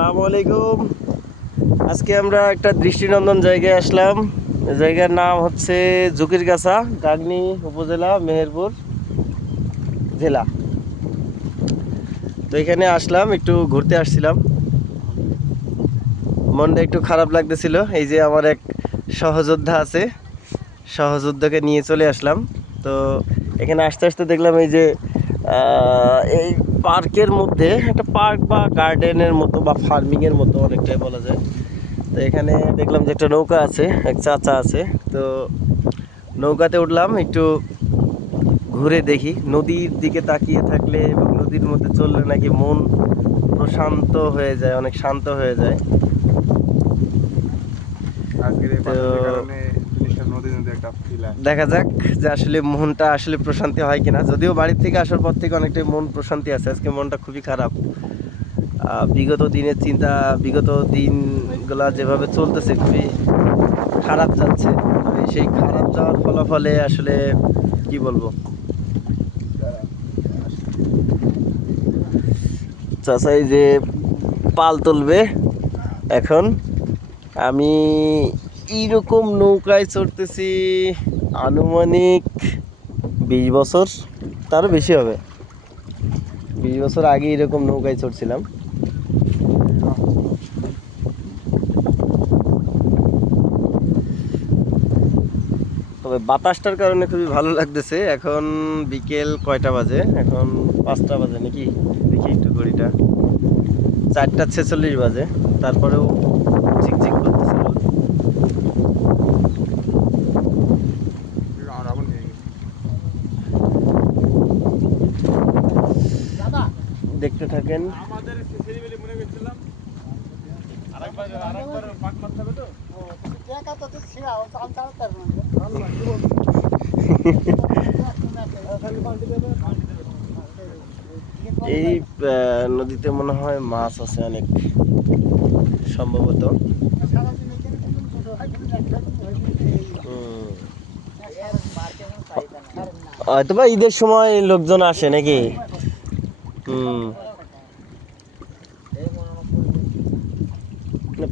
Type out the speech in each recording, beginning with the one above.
আসসালামু আলাইকুম। আজকে আমরা একটা দৃষ্টিনন্দন জায়গায় আসলাম। জায়গার নাম হচ্ছে ঝুকিরগাছা, গাংনী উপজেলা, মেহেরপুর জেলা। তো এখানে আসলাম, একটু ঘুরতে আসছিলাম। মনটা একটু খারাপ লাগতেছিল। এই যে আমার এক সহযোদ্ধা আছে, সহযোদ্ধাকে নিয়ে চলে আসলাম। তো এখানে আসতে আসতে দেখলাম এই যে এই পার্কের মধ্যে একটা পার্ক বা গার্ডেনের মতো বা ফার্মিংয়ের মতো অনেকটাই বলা যায়। তো এখানে দেখলাম যে একটা নৌকা আছে, এক চাচা আছে। তো নৌকাতে উঠলাম, একটু ঘুরে দেখি। নদীর দিকে তাকিয়ে থাকলে এবং নদীর মধ্যে চললে নাকি মন প্রশান্ত হয়ে যায়, অনেক শান্ত হয়ে যায়। তো দেখা যাক যে আসলে মনটা আসলে প্রশান্তি হয় কিনা। যদিও বাড়ির থেকে আসার পর থেকে অনেকটাই মন প্রশান্তি আছে, আজকে মনটা খুবই খারাপ। বিগত দিনের চিন্তা, বিগত দিনগুলা যেভাবে চলতেছে খুবই খারাপ যাচ্ছে। সেই খারাপ যাওয়ার ফলাফলে আসলে কি বলবো, চাচাই যে পাল তুলবে এখন। আমি এইরকম নৌকায় চড়তেছি আনুমানিক 20 বছর, তারও বেশি হবে। 20 বছর আগে এরকম নৌকায় চড়ছিলাম। তবে বাতাসটার কারণে খুবই ভালো লাগতেছে। এখন বিকেল কয়টা বাজে? এখন 5টা বাজে নাকি, দেখি একটু ঘড়িটা। 4টা 46 বাজে, তারপরেও ঝিকঝিক করতেছে রোদ। দেখতে থাকেন। এই নদীতে মনে হয় মাছ আছে অনেক সম্ভবত। হয়তো বা ঈদের সময় লোকজন আসে নাকি।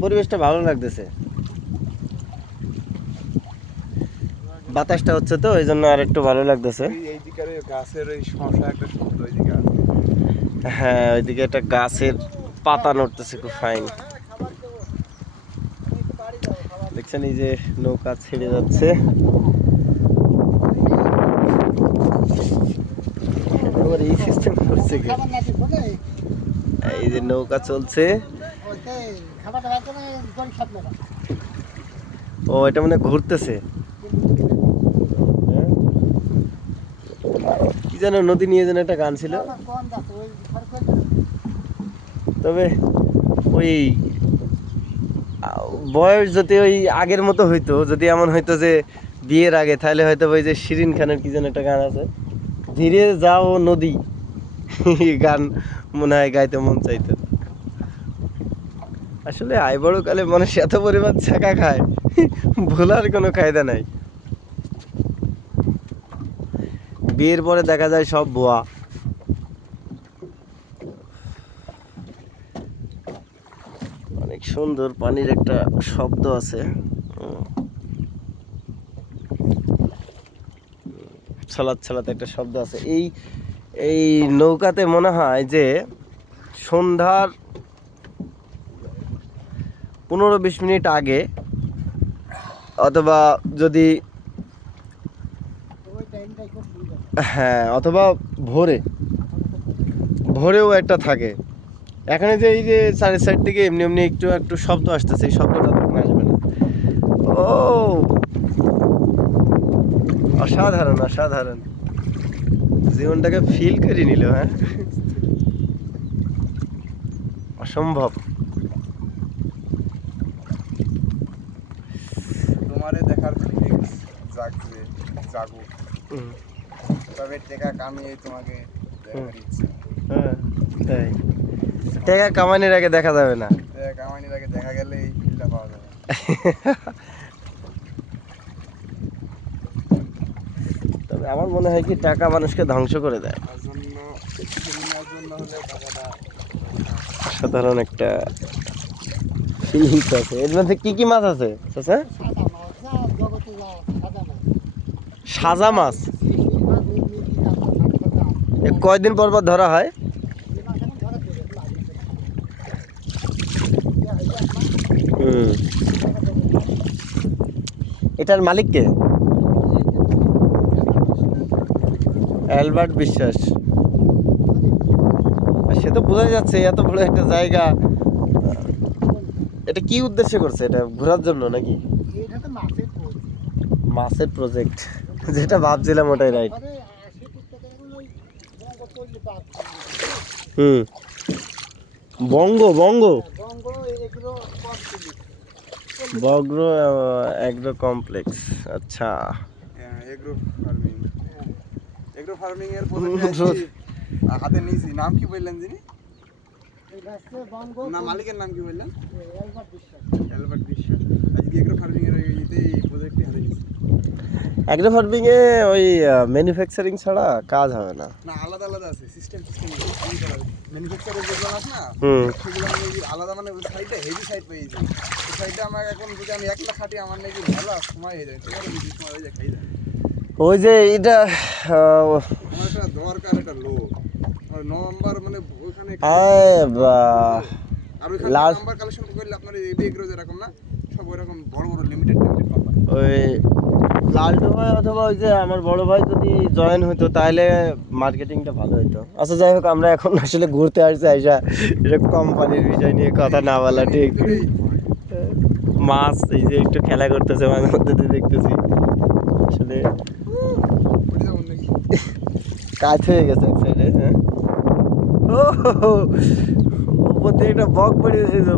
পরিবেশটা ভালো লাগতেছে, বাতাসটা হচ্ছে তো এই জন্য আর একটু ভালো লাগতেছে। হ্যাঁ, ওইদিকে একটা গাছের পাতা নড়তেছে, খুব ফাইন। দেখছেন এই যে নৌকা ছেড়ে যাচ্ছে। এই সিস্টেম করছে কি, এই যে নৌকা চলছে। ও এটা মানে ঘুরতেছে। কি যেন নদী নিয়ে যেন একটা গান ছিল। তবে ওই বয়স যদি ওই আগের মতো হইতো, যদি এমন হইতো যে বিয়ের আগে, তাহলে হয়তো ওই যে শিরিন খানের কি যেন একটা গান আছে, ধীরে যাও নদী, গান মনে হয় গাইতে মন চাইতো। আসলে আই বড় কালে মানুষ এত পরিমাণ ছাকা খায়, ভোলার কোনো কায়দা নাই। বিয়ের পরে দেখা যায় সব ভুয়া। অনেক সুন্দর পানির একটা শব্দ আছে, ছলাৎ ছলাৎ একটা শব্দ আছে। এই এই নৌকাতে মনে হয় যে সন্ধ্যার 15-20 মিনিট আগে, অথবা যদি হ্যাঁ, অথবা ভোরে, ভোরেও একটা থাকে। এখানে যে এই যে চারের সাইড থেকে এমনি এমনি একটু একটু শব্দ আসতেছে, এই শব্দটা তখন আসবে না। ও অসাধারণ, অসাধারণ, জীবনটাকে ফিল করে নিল। হ্যাঁ, অসম্ভব। তোমারে দেখার ফিলিংস জাগবে, জাগুক, তবে টাকা কামিয়ে তোমাকে দেখার ইচ্ছা। হ্যাঁ, তাই। টাকা কামানির আগে দেখা যাবে না, টাকা কামানির আগে দেখা গেলে এই ফিলটা পাওয়া যাবে। তবে আমার মনে হয় কি টাকা মানুষকে ধ্বংস করে দেয়। তার জন্য হলে টাকাটা সাধারণ একটা ফিলিংস আছে। এর মধ্যে কি কি মাছ আছে চাচা? সাজা মাছ। এ কয়দিন পর পর ধরা হয়? হুম। এটার মালিক কে? অ্যালবার্ট বিশ্বাস। সে তো বোঝা যাচ্ছে, এত বড় একটা জায়গা। এটা কি উদ্দেশ্যে করছে? এটা ঘোরার জন্য নাকি? মাছের প্রজেক্ট, যেটা ভাবছিলাম ওটাই রাইট। হুম। বঙ্গ বঙ্গ বগ্র অ্যাগ্রো কমপ্লেক্স। আচ্ছা। Agro farming. এগ্রো ফার্মিং এর প্রজেক্ট হাতে নিয়েছি। নাম কি বললেন যিনি? না, মালিকের নাম কি বললেন? অ্যালবার্ট বিশ্বাস। আজকে এগ্রো ফার্মিং এর এই প্রজেক্টটি হাতে নিয়েছি। অ্যাগ্রো ফার্মিং এ ওই ম্যানুফ্যাকচারিং ছাড়া কাজ হবে না। না, আলাদা আলাদা আছে সিস্টেম। ম্যানুফ্যাকচারের যেগুলো আছে না, হুম। সেগুলো আমি আলাদা, মানে ওই সাইডটা হেভি সাইড পেয়েছি। ওই সাইডটা আমার এখন যদি আমি একলা খাটি আমার নাকি ভালো সময় হয়ে যায়। তোমারও বেশি সময় হয়ে যায়, খাই যায়। ওই যে এটা আমার একটা দরকার, একটা লোক আর নম্বর, মানে ওইখানে আর ওইখানে লাস্ট নাম্বার কালেকশন করলে আপনার এই এগ্রো যেরকম না, সব ওইরকম বড় বড় লিমিটেড কোম্পানি। ওই লালটু ভাই অথবা ওই যে আমার বড় ভাই যদি জয়েন হতো তাহলে মার্কেটিংটা ভালো হতো। আচ্ছা যাই হোক, আমরা এখন আসলে ঘুরতে আসছি, আইসা এটা কোম্পানির বিষয় নিয়ে কথা না বলা ঠিক। মাছ এই যে একটু খেলা করতেছে মাঝে মধ্যে দিয়ে দেখতেছি, আসলে কাজ হয়ে গেছে এক সাইডে। হ্যাঁ, ও উপর থেকে একটা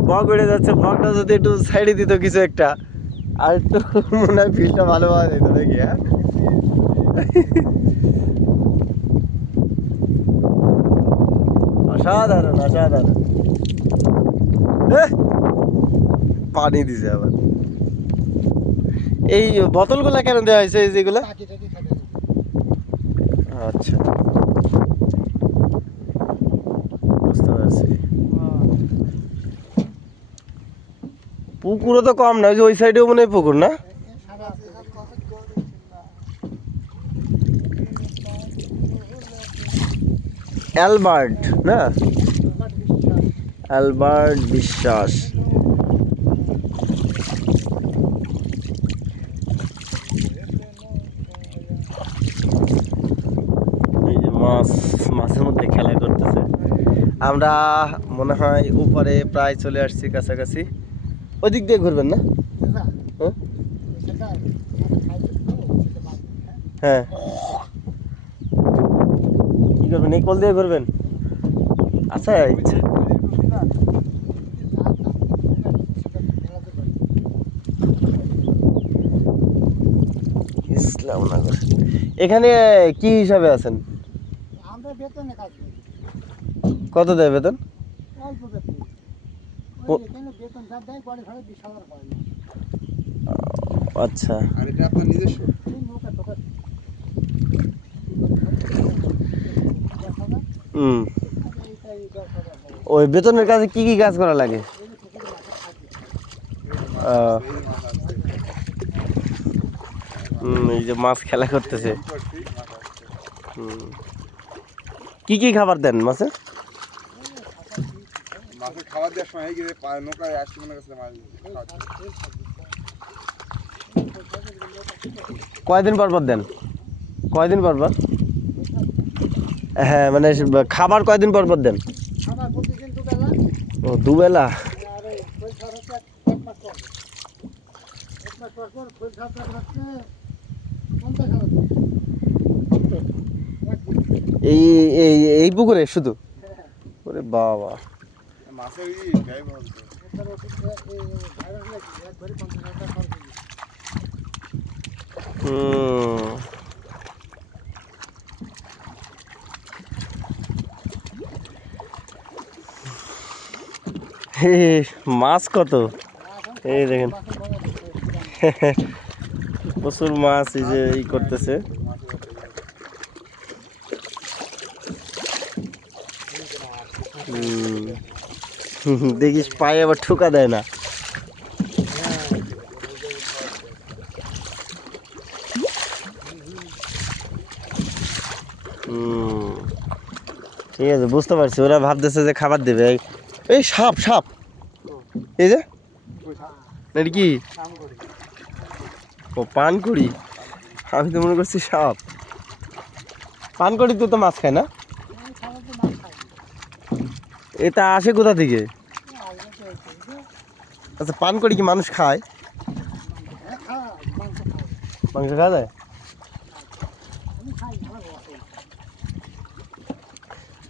বক উড়ে যাচ্ছে। বকটা যদি একটু সাইডে দিত কিছু একটা, আর একটু মনে হয় ফিলটা ভালো পাওয়া যেত নাকি? হ্যাঁ, অসাধারণ অসাধারণ। পানি দিছে আবার। এই বোতলগুলা কেন দেওয়া হয়েছে এই যেগুলা? আচ্ছা, বুঝতে পারছি। পুকুরও তো কম না, ওই যে ওই সাইডেও মনে হয় পুকুর না? অ্যালবার্ট না? অ্যালবার্ট বিশ্বাস। এই যে মাছ মাছের মধ্যে খেলা করতেছে। আমরা মনে হয় উপরে প্রায় চলে আসছি কাছাকাছি। ওই দিক দিয়ে ঘুরবেন না? হ্যাঁ, কি করবেন? এই কল দিয়ে ঘুরবেন? আচ্ছা, ইচ্ছা। ইসলামনগর। এখানে কি হিসাবে আছেন? আমরা বেতনে কাজ করি। কত দেয় বেতন? অল্প বেতন। এখানে বেতন যা দেয় বাড়ি ভাড়া 20,000 হয় না। আচ্ছা। আর এটা আপনার নিজস্ব? এই নৌকা টোকা হুম। ওই বেতনের কাজে কি কি কাজ করা লাগে? এই যে মাছ খেলা করতেছে। কি কি খাবার দেন মাছে? মাছের খাবার দেওয়ার সময় গিয়ে নৌকায় আসছে মনে করছে মাছ। কয়দিন পর পর দেন? কয়দিন পর পর? হ্যাঁ, মানে খাবার কয়দিন পর পর দেন? আমার প্রতিদিন দুবেলা। ও, দুবেলা। আর এই খোল খাওয়া হচ্ছে এক মাস পর। এক মাস পর পর খোল খাওয়া হচ্ছে 50,000 এই এই এই পুকুরে শুধু? ওরে বাবা। মাছের ব্যয় বলতে ভাইরাস নাকি একবারে 50,000 টাকা খরচ হয়ে গেছে। মাছ কত? এই দেখেন প্রচুর মাছ এই যে ই করতেছে। দেখিস পায়ে আবার ঠুকা দেয় না। ঠিক আছে, বুঝতে পারছি, ওরা ভাবতেছে যে খাবার দেবে। এই সাপ সাপ, এই যে এটা কি? ও পানকুড়ি, আমি তো মনে করছি সাপ। পানকুড়ি তো মাছ খায় না? এটা আসে কোথা থেকে? আচ্ছা, পানকুড়ি কি মানুষ খায়? মাংস খাওয়া যায়?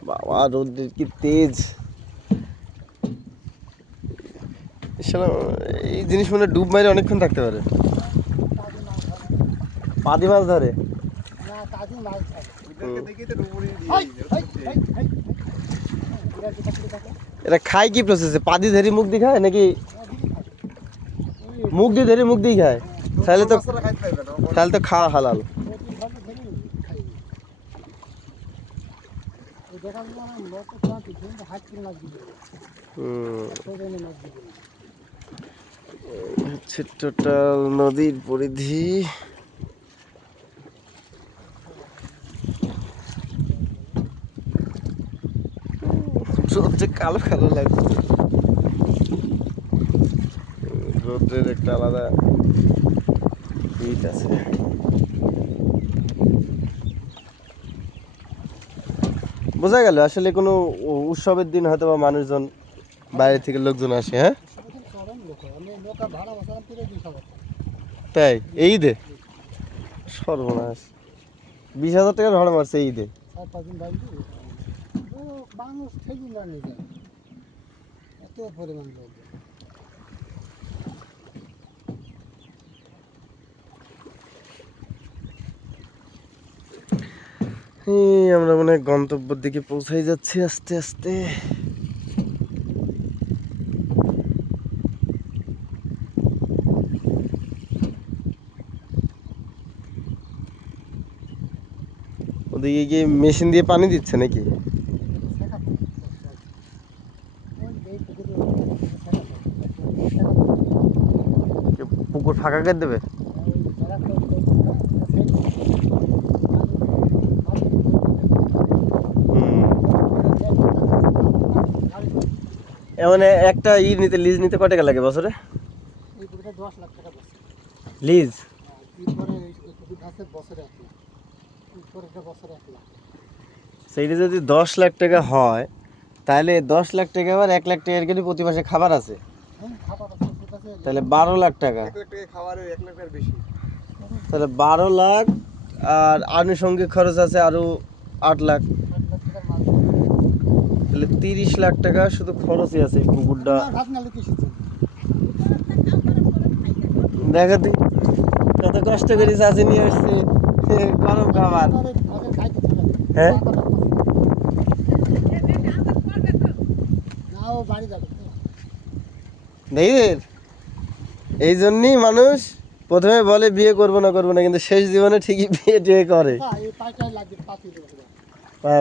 বাবা রোদ্রের কি তেজ! এই জিনিস মনে হয় ডুব মারে অনেকক্ষণ থাকতে পারে। পাদি মাছ ধরে? এটা খায় কি প্রসেসে? পাদি ধরে মুখ দিয়ে খায় নাকি মুখ দিয়ে ধরে মুখ দিয়ে খায়? তাহলে তো খাওয়া হালাল। হচ্ছে টোটাল নদীর পরিধি। সবচেয়ে কালো কালো লাগছে, রোদ্রের একটা আলাদা হিট আছে। বোঝা গেল আসলে কোনো উৎসবের দিন হয়তো বা মানুষজন বাইরে থেকে লোকজন আসে। হ্যাঁ তাই? এই ঈদে সর্বনাশ, 20,000 টাকার ভাড়া মারছে এই ঈদে। মানুষ থেকে নিয়ে যায় এত পরিমাণ লোক। আমরা মনে হয় গন্তব্যের দিকে পৌঁছাই যাচ্ছি আস্তে আস্তে। ওদিকে গিয়ে মেশিন দিয়ে পানি দিচ্ছে নাকি? পুকুর ফাঁকা করে দেবে? এমন একটা নিতে, লিজ নিতে কত টাকা লাগে বছরে? 10 লাখ টাকা লিজ? সেইটা যদি 10 লাখ টাকা হয় তাহলে 10 লাখ টাকা আবার 1 লাখ টাকার কিন্তু প্রতি মাসে খাবার আছে, তাহলে 12 লাখ টাকা। তাহলে 12 লাখ আর আনুষঙ্গিক খরচ আছে আরো 8 লাখ, তাহলে 30 লাখ টাকা শুধু খরচই আছে এই পুকুরটা। দেখা তুই কত কষ্ট করে চাষি নিয়ে আসছে গরম খাবার। হ্যাঁ এই জন্যই মানুষ প্রথমে বলে বিয়ে করবো না কিন্তু শেষ জীবনে ঠিকই বিয়ে টিয়ে করে।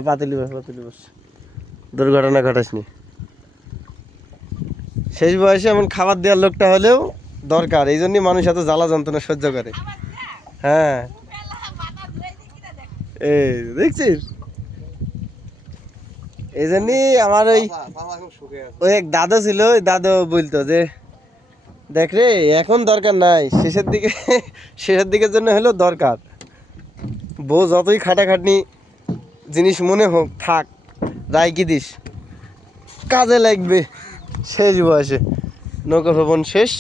পাতিলি বস, দুর্ঘটনা ঘটাসনি। শেষ বয়সে এমন খাবার দেওয়ার লোকটা হলেও দরকার, এই জন্যই মানুষ এত জ্বালা যন্ত্রণা সহ্য করে। হ্যাঁ এই দেখছিস, এই জন্যই আমার ওই এক দাদু ছিল, ওই দাদু বলতো যে দেখ রে এখন দরকার নাই, শেষের দিকের জন্য হলেও দরকার। বউ যতই খাটাখাটনি জিনিস মনে হোক থাক, রাইকি দিস, কাজে লাগবে শেষ বয়সে। নৌকা ভ্রমণ শেষ।